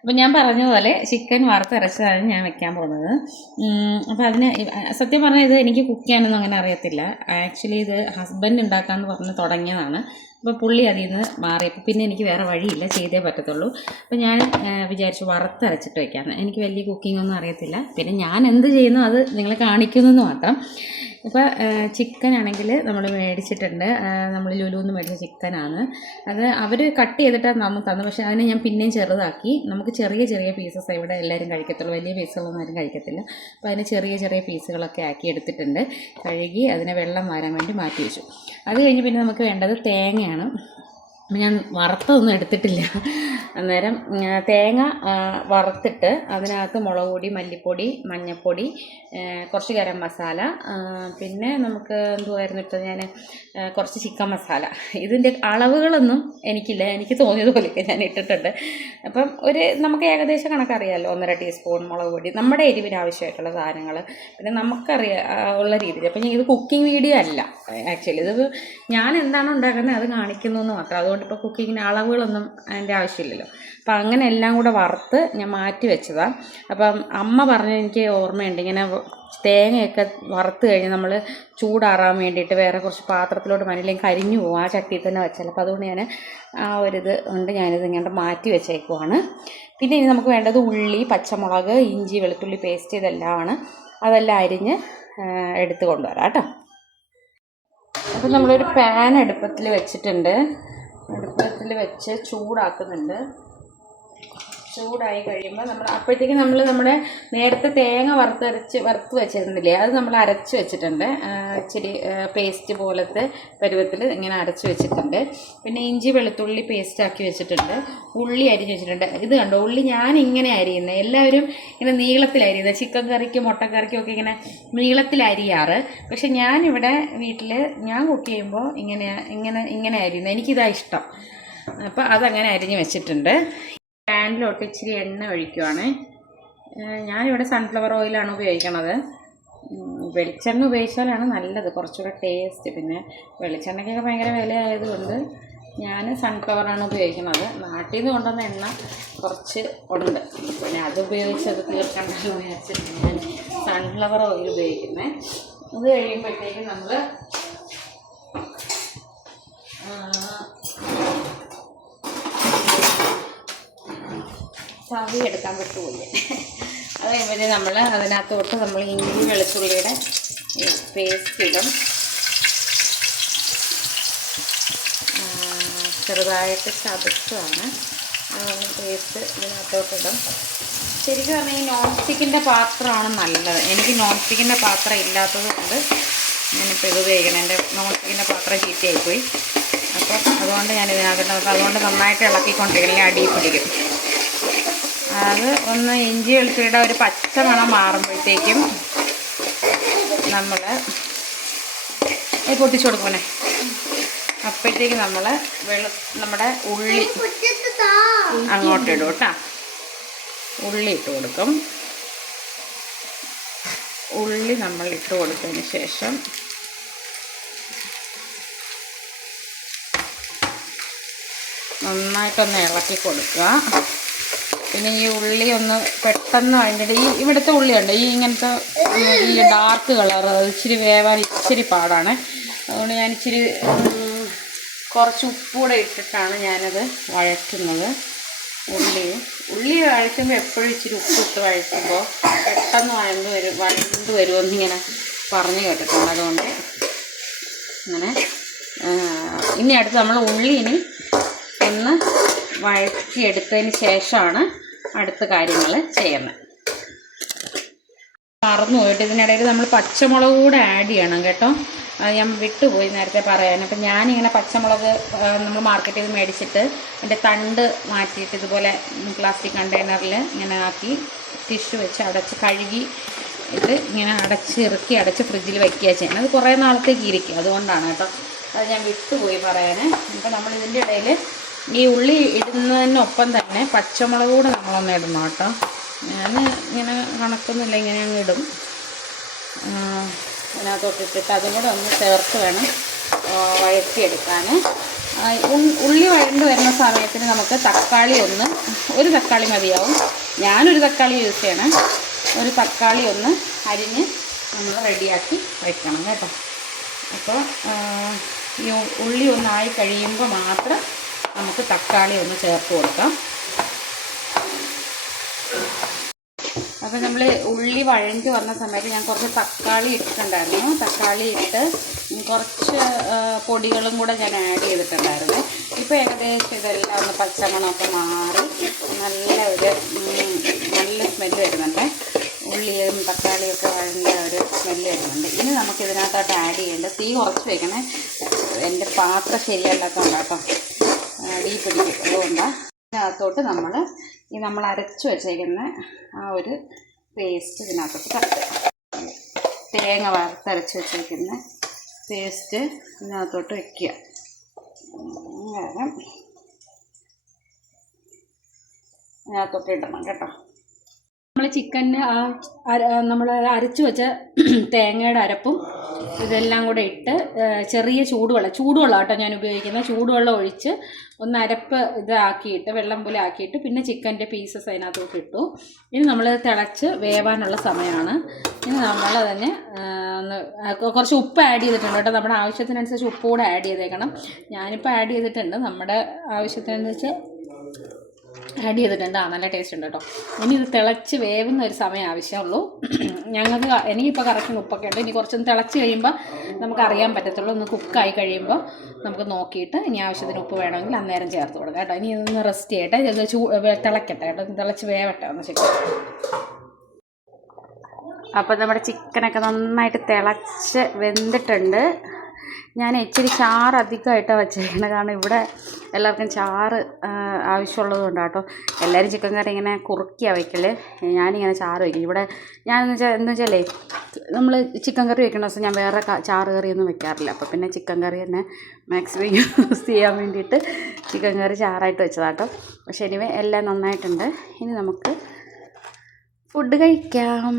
അപ്പോൾ ഞാൻ പറഞ്ഞതുപോലെ ചിക്കൻ വറുത്തരച്ചതാണ് ഞാൻ വെക്കാൻ പോകുന്നത്. അപ്പോൾ അതിന് സത്യം പറഞ്ഞാൽ ഇത് എനിക്ക് കുക്ക് ചെയ്യാനൊന്നും അങ്ങനെ അറിയത്തില്ല. ആക്ച്വലി ഇത് ഹസ്ബൻഡ് ഉണ്ടാക്കാമെന്ന് പറഞ്ഞ് തുടങ്ങിയതാണ്. അപ്പോൾ പുള്ളി അതിൽ നിന്ന് മാറിയപ്പോൾ പിന്നെ എനിക്ക് വേറെ വഴിയില്ല, ചെയ്തേ പറ്റത്തുള്ളൂ. അപ്പോൾ ഞാൻ വിചാരിച്ചു വറുത്തരച്ചിട്ട് വയ്ക്കാമെന്ന്. എനിക്ക് വലിയ കുക്കിംഗ് ഒന്നും അറിയത്തില്ല. പിന്നെ ഞാൻ എന്ത് ചെയ്യുന്നു അത് നിങ്ങളെ കാണിക്കുന്നെന്ന് മാത്രം. ഇപ്പോൾ ചിക്കൻ ആണെങ്കിൽ നമ്മൾ മേടിച്ചിട്ടുണ്ട്. നമ്മൾ ലുലുന്ന് മേടിച്ച ചിക്കനാണ് അത്. അവർ കട്ട് ചെയ്തിട്ടാണ് നമുക്ക് തന്നു. പക്ഷേ അതിനെ ഞാൻ പിന്നെയും ചെറുതാക്കി. നമുക്ക് ചെറിയ ചെറിയ പീസസ് ഇവിടെ എല്ലാവരും കഴിക്കത്തുള്ളൂ, വലിയ പീസുകളൊന്നും ആരും കഴിക്കത്തില്ല. അപ്പോൾ അതിന് ചെറിയ ചെറിയ പീസുകളൊക്കെ ആക്കി എടുത്തിട്ടുണ്ട്. കഴുകി അതിനെ വെള്ളം വാരാൻ വേണ്ടി മാറ്റി വെച്ചു. അത് കഴിഞ്ഞ് പിന്നെ നമുക്ക് വേണ്ടത് തേങ്ങയാണ്. ഞാൻ വറുത്തൊന്നും എടുത്തിട്ടില്ല. അന്നേരം തേങ്ങ വറുത്തിട്ട് അതിനകത്ത് മുളക് പൊടി, മല്ലിപ്പൊടി, മഞ്ഞൾപ്പൊടി, കുറച്ച് ഗരം മസാല, പിന്നെ നമുക്ക് എന്തുവായിരുന്നു ഇട്ടത്, ഞാൻ കുറച്ച് ചിക്കൻ മസാല. ഇതിൻ്റെ അളവുകളൊന്നും എനിക്കില്ല, എനിക്ക് തോന്നിയതുപോലെയൊക്കെ ഞാൻ ഇട്ടിട്ടുണ്ട്. അപ്പം നമുക്ക് ഏകദേശം കണക്കറിയാമല്ലോ. 1.5 ടീസ്പൂൺ മുളക് പൊടി, നമ്മുടെ എരിവിന് ആവശ്യമായിട്ടുള്ള സാധനങ്ങൾ, പിന്നെ ഉള്ള രീതിയിൽ. അപ്പം ഇത് കുക്കിംഗ് വീഡിയോ അല്ല ആക്ച്വലി. ഇത് ഞാൻ എന്താണോ ഉണ്ടാക്കുന്നത് അത് കാണിക്കുന്നു എന്ന് മാത്രം. അതുകൊണ്ട് ഇപ്പോൾ കുക്കിങ്ങിന് അളവുകളൊന്നും അതിൻ്റെ ആവശ്യമില്ലല്ലോ. അപ്പം അങ്ങനെ എല്ലാം കൂടെ വറുത്ത് ഞാൻ മാറ്റി വെച്ചതാണ്. അപ്പം അമ്മ പറഞ്ഞ എനിക്ക് ഓർമ്മയുണ്ട്, ഇങ്ങനെ തേങ്ങയൊക്കെ വറുത്ത് കഴിഞ്ഞ് നമ്മൾ ചൂടാറാൻ വേണ്ടിയിട്ട് വേറെ കുറച്ച് പാത്രത്തിലോട്ട് മനിലേക്ക് കരിഞ്ഞു പോകും ആ ചട്ടിയിൽ തന്നെ വെച്ചാൽ. അപ്പോൾ അതുകൊണ്ട് ഞാൻ ആ ഒരിത് കൊണ്ട് ഞാനിത് ഇങ്ങനെ മാറ്റി വെച്ചേക്കുവാണ്. പിന്നെ ഇനി നമുക്ക് വേണ്ടത് ഉള്ളി, പച്ചമുളക്, ഇഞ്ചി, വെളുത്തുള്ളി പേസ്റ്റ്, ഇതെല്ലാമാണ്. അതെല്ലാം അരിഞ്ഞ് എടുത്ത് കൊണ്ടുവരാം കേട്ടോ. അപ്പോൾ നമ്മളൊരു പാൻ അടുപ്പത്തിൽ വെച്ചിട്ടുണ്ട്. അടുപ്പത്തിൽ വെച്ച് ചൂടാക്കുന്നുണ്ട്. ചൂടായി കഴിയുമ്പോൾ അപ്പോഴത്തേക്ക് നമ്മുടെ നേരത്തെ തേങ്ങ വറുത്ത് വെച്ചിരുന്നില്ലേ, അത് നമ്മൾ അരച്ച് വെച്ചിട്ടുണ്ട്. ഇച്ചിരി പേസ്റ്റ് പോലത്തെ പരുവത്തിൽ ഇങ്ങനെ അരച്ച് വെച്ചിട്ടുണ്ട്. പിന്നെ ഇഞ്ചി വെളുത്തുള്ളി പേസ്റ്റാക്കി വെച്ചിട്ടുണ്ട്. ഉള്ളി അരിഞ്ഞ് വെച്ചിട്ടുണ്ട്. ഇത് കണ്ടോ, ഉള്ളി ഞാൻ ഇങ്ങനെ അരിയുന്നത്. എല്ലാവരും ഇങ്ങനെ നീളത്തിലരിയുന്നത്. ചിക്കൻ കറിക്കും മുട്ടക്കറിക്കും ഒക്കെ ഇങ്ങനെ നീളത്തിലരിയാറ്. പക്ഷെ ഞാനിവിടെ വീട്ടിൽ ഞാൻ കുക്ക് ചെയ്യുമ്പോൾ ഇങ്ങനെ അരിയുന്നത്. എനിക്കിതാണ് ഇഷ്ടം. അപ്പോൾ അതങ്ങനെ അരിഞ്ഞ് വെച്ചിട്ടുണ്ട്. പാനിലോട്ട് ഇച്ചിരി എണ്ണ ഒഴിക്കുവാണ്. ഞാനിവിടെ സൺഫ്ലവർ ഓയിലാണ് ഉപയോഗിക്കണത്. വെളിച്ചെണ്ണ ഉപയോഗിച്ചാലാണ് നല്ലത്, കുറച്ചുകൂടെ ടേസ്റ്റ്. പിന്നെ വെളിച്ചെണ്ണയ്ക്കൊക്കെ ഭയങ്കര വില ആയതുകൊണ്ട് ഞാൻ സൺഫ്ലവറാണ് ഉപയോഗിക്കുന്നത്. നാട്ടിൽ നിന്ന് കൊണ്ടുവന്ന എണ്ണ കുറച്ച് ഉണ്ട്, പിന്നെ അത് ഉപയോഗിച്ചത് തീർക്കണ്ടല്ലോ വിചാരിച്ചിട്ട് ഞാൻ സൺഫ്ലവർ ഓയിൽ ഉപയോഗിക്കുന്നത്. അത് കഴിയുമ്പോഴത്തേക്കും നമ്മൾ ചവി എടുക്കാൻ പറ്റുമല്ലേ. അത് കഴിയുമ്പോഴേ നമ്മൾ അതിനകത്തോട്ട് നമ്മൾ ഇഞ്ചി വെളുത്തുള്ളിയുടെ പേസ്റ്റ് ഇടും. ചെറുതായിട്ട് ചതച്ചാണ് പേസ്റ്റ് ഇതിനകത്തോട്ടിടും. ശരിക്കും പറഞ്ഞാൽ ഈ നോൺ സ്റ്റിക്കിൻ്റെ പാത്രമാണ് നല്ലത്. എനിക്ക് നോൺ സ്റ്റിക്കിൻ്റെ പാത്രം ഇല്ലാത്തത് കൊണ്ട് ഞാനിപ്പോൾ ഇത് ഉപയോഗിക്കണം. എൻ്റെ നോൺ സ്റ്റിക്കിൻ്റെ പാത്രം ചീത്തയായിപ്പോയി. അപ്പം അതുകൊണ്ട് ഞാൻ ഇതിനകത്ത് അതുകൊണ്ട് നന്നായിട്ട് ഇളക്കിക്കൊണ്ടിരിക്കണം, അടിയിൽ പിടിക്കും. അത് ഒന്ന് ഇഞ്ചി വെളുത്തുള്ളിയുടെ ഒരു പച്ച മണം മാറുമ്പോഴത്തേക്കും നമ്മൾ പൊട്ടിച്ചു കൊടുക്കണേ. അപ്പോഴത്തേക്ക് നമ്മൾ നമ്മുടെ ഉള്ളി അങ്ങോട്ടിടും കേട്ടോ. ഉള്ളി ഇട്ട് കൊടുക്കും. ഉള്ളി നമ്മൾ ഇട്ട് കൊടുത്തതിന് ശേഷം നന്നായിട്ടൊന്ന് ഇളക്കി കൊടുക്കുക. പിന്നെ ഈ ഉള്ളി ഒന്ന് പെട്ടെന്ന് കഴിഞ്ഞിട്ട് ഇവിടുത്തെ ഉള്ളിയുണ്ട് ഇങ്ങനത്തെ ഈ ഡാർക്ക് കളർ, അത് ഇച്ചിരി വേവാൻ ഇച്ചിരി പാടാണ്. അതുകൊണ്ട് ഞാൻ ഇച്ചിരി കുറച്ച് ഉപ്പൂടെ ഇട്ടിട്ടാണ് ഞാനത് വഴറ്റുന്നത്. ഉള്ളി വഴറ്റുമ്പോൾ എപ്പോഴും ഇച്ചിരി ഉപ്പിട്ട് വഴറ്റുമ്പോൾ പെട്ടെന്ന് വഴണ്ട് വരുമെന്നിങ്ങനെ പറഞ്ഞു കേട്ടിട്ടുണ്ട്. അതുകൊണ്ട് അങ്ങനെ ഇനി അടുത്ത് നമ്മൾ ഉള്ളി ഒന്ന് വഴറ്റിയെടുത്തതിന് ശേഷമാണ് അടുത്ത കാര്യങ്ങൾ ചെയ്യുന്നത്. മറന്നു പോയിട്ട് ഇതിനിടയിൽ നമ്മൾ പച്ചമുളക് കൂടെ ആഡ് ചെയ്യണം കേട്ടോ. അത് ഞാൻ വിട്ടുപോയി നേരത്തെ പറയാൻ. അപ്പം ഞാനിങ്ങനെ പച്ചമുളക് നമ്മൾ മാർക്കറ്റിൽ നിന്ന് മേടിച്ചിട്ട് അതിൻ്റെ തണ്ട് മാറ്റിയിട്ട് ഇതുപോലെ പ്ലാസ്റ്റിക് കണ്ടെയ്നറിൽ ഇങ്ങനെ ആക്കി ടിഷ്യൂ വെച്ച് അടച്ച് കഴുകി ഇത് ഇങ്ങനെ അടച്ച് ഫ്രിഡ്ജിൽ വയ്ക്കുക ചെയ്യണം. അത് കുറേ നാളത്തേക്ക് ഇരിക്കും, അതുകൊണ്ടാണ് കേട്ടോ. അത് ഞാൻ വിട്ടുപോയി പറയാൻ. അപ്പോൾ നമ്മൾ ഇതിൻ്റെ ഇടയിൽ ഈ ഉള്ളി ഇടുന്നതിനൊപ്പം തന്നെ പച്ചമുളക് കൂടെ നമ്മളൊന്ന് ഇടണം കേട്ടോ. ഞാൻ ഇങ്ങനെ കണക്കൊന്നുമില്ല, ഇങ്ങനെ അങ്ങ് ഇടും. അതിനകത്തോട്ട് ഇട്ടിട്ട് അതും കൂടെ ഒന്ന് ചേർത്ത് വേണം വഴറ്റിയെടുക്കാൻ. ഉള്ളി വഴണ്ട് വരുന്ന സമയത്തിന് നമുക്ക് തക്കാളി ഒരു തക്കാളി മതിയാവും. ഞാനൊരു തക്കാളി യൂസ് ചെയ്യണം. ഒരു തക്കാളി അരിഞ്ഞ് നമ്മൾ റെഡിയാക്കി വയ്ക്കണം കേട്ടോ. അപ്പോൾ ഈ ഉള്ളി ആയി കഴിയുമ്പോൾ മാത്രം നമുക്ക് തക്കാളി ചേർത്ത് കൊടുക്കാം. അപ്പോൾ നമ്മൾ ഉള്ളി വഴഞ്ഞ് വന്ന സമയത്ത് ഞാൻ കുറച്ച് തക്കാളി ഇട്ടിട്ടുണ്ടായിരുന്നു. തക്കാളി ഇട്ട് കുറച്ച് പൊടികളും കൂടെ ഞാൻ ആഡ് ചെയ്തിട്ടുണ്ടായിരുന്നു. ഇപ്പോൾ ഏകദേശം ഇതെല്ലാം പച്ചമണമൊക്കെ മാറി നല്ല സ്മെല്ല് വരുന്നുണ്ട്. ഉള്ളിയും തക്കാളിയൊക്കെ വഴണ്ട ഒരു സ്മെല്ല് വരുന്നുണ്ട്. ഇനി നമുക്ക് ഇതിനകത്തോട്ട് ആഡ് ചെയ്യേണ്ടത്, തീ കുറച്ച് വയ്ക്കണേ, എൻ്റെ പാത്രം ശരിയല്ലാത്തതുകൊണ്ടാട്ടോ, അടി പിടിക്കും. അതുകൊണ്ടാണ് ഇതിനകത്തോട്ട് നമ്മൾ അരച്ച് വെച്ചേക്കുന്ന ആ ഒരു പേസ്റ്റ് ഇതിനകത്തോട്ട് തട്ടുക. തേങ്ങ വറുത്തരച്ച് വെച്ചേക്കുന്ന പേസ്റ്റ് ഇതിനകത്തോട്ട് വയ്ക്കുക. ഇതിനകത്തോട്ട് ഇടണം കേട്ടോ. നമ്മൾ ചിക്കന് നമ്മൾ അരച്ച് വെച്ച തേങ്ങയുടെ അരപ്പും ഇതെല്ലാം കൂടെ ഇട്ട് ചെറിയ ചൂടുവെള്ളം കേട്ടോ ഞാൻ ഉപയോഗിക്കുന്നത്. ചൂടുവെള്ളം ഒഴിച്ച് അരപ്പ് ഇതാക്കിയിട്ട് വെള്ളം പോലെ ആക്കിയിട്ട് പിന്നെ ചിക്കൻ്റെ പീസസ് അതിനകത്തോട്ട് ഇട്ടു. ഇനി നമ്മൾ തിളച്ച് വേവാനുള്ള സമയമാണ്. ഇനി നമ്മൾ തന്നെ കുറച്ച് ഉപ്പ് ആഡ് ചെയ്തിട്ടുണ്ട് കേട്ടോ. നമ്മുടെ ആവശ്യത്തിനനുസരിച്ച് ഉപ്പ് കൂടെ ആഡ് ചെയ്തേക്കണം. ഞാനിപ്പോൾ ആഡ് ചെയ്തിട്ടുണ്ട്. നമ്മുടെ ആവശ്യത്തിനനുസരിച്ച് ആഡ് ചെയ്തിട്ടുണ്ട്. നല്ല ടേസ്റ്റ് ഉണ്ട് കേട്ടോ. ഇനി ഇത് തിളച്ച് വേവുന്ന ഒരു സമയം ആവശ്യമുള്ളൂ. എനിക്കിപ്പോൾ കറക്റ്റ് ഉപ്പൊക്കെ ഉണ്ട്. ഇനി കുറച്ചൊന്ന് തിളച്ച് കഴിയുമ്പോൾ നമുക്കറിയാൻ പറ്റത്തുള്ളൂ. കുക്കായി കഴിയുമ്പോൾ നമുക്ക് നോക്കിയിട്ട് ഇനി ആവശ്യത്തിന് ഉപ്പ് വേണമെങ്കിൽ അന്നേരം ചേർത്ത് കൊടുക്കാം കേട്ടോ. ഇനി ഇതൊന്ന് റെസ്റ്റ് ചെയ്യട്ടെ, തിളക്കട്ടെ കേട്ടോ, തിളച്ച് വേവട്ടെ ഒന്ന് ചിക്കൻ. അപ്പോൾ നമ്മുടെ ചിക്കനൊക്കെ നന്നായിട്ട് തിളച്ച് വെന്തിട്ടുണ്ട്. ഞാൻ ഇച്ചിരി ചാറ് അധികമായിട്ടാണ് വെച്ചേക്കുന്നത്. കാരണം ഇവിടെ എല്ലാവർക്കും ചാറ് ആവശ്യമുള്ളത് കൊണ്ടാണ് കേട്ടോ. എല്ലാവരും ചിക്കൻ കറി ഇങ്ങനെ കുറുക്കിയാണ് വയ്ക്കല്. ഞാനിങ്ങനെ ചാറ് വയ്ക്കും. ഇവിടെ എന്ന് വെച്ചാലേ നമ്മൾ ചിക്കൻ കറി വെക്കുന്ന ദിവസം ഞാൻ വേറെ ചാറ് കറിയൊന്നും വെക്കാറില്ല. അപ്പോൾ പിന്നെ ചിക്കൻ കറി തന്നെ മാക്സിമം യൂസ് ചെയ്യാൻ വേണ്ടിയിട്ട് ചിക്കൻ കറി ചാറായിട്ട് വെച്ചതാണ് കേട്ടോ. പക്ഷേ എനിവേ എല്ലാം നന്നായിട്ടുണ്ട്. ഇനി നമുക്ക് ഫുഡ് കഴിക്കാം.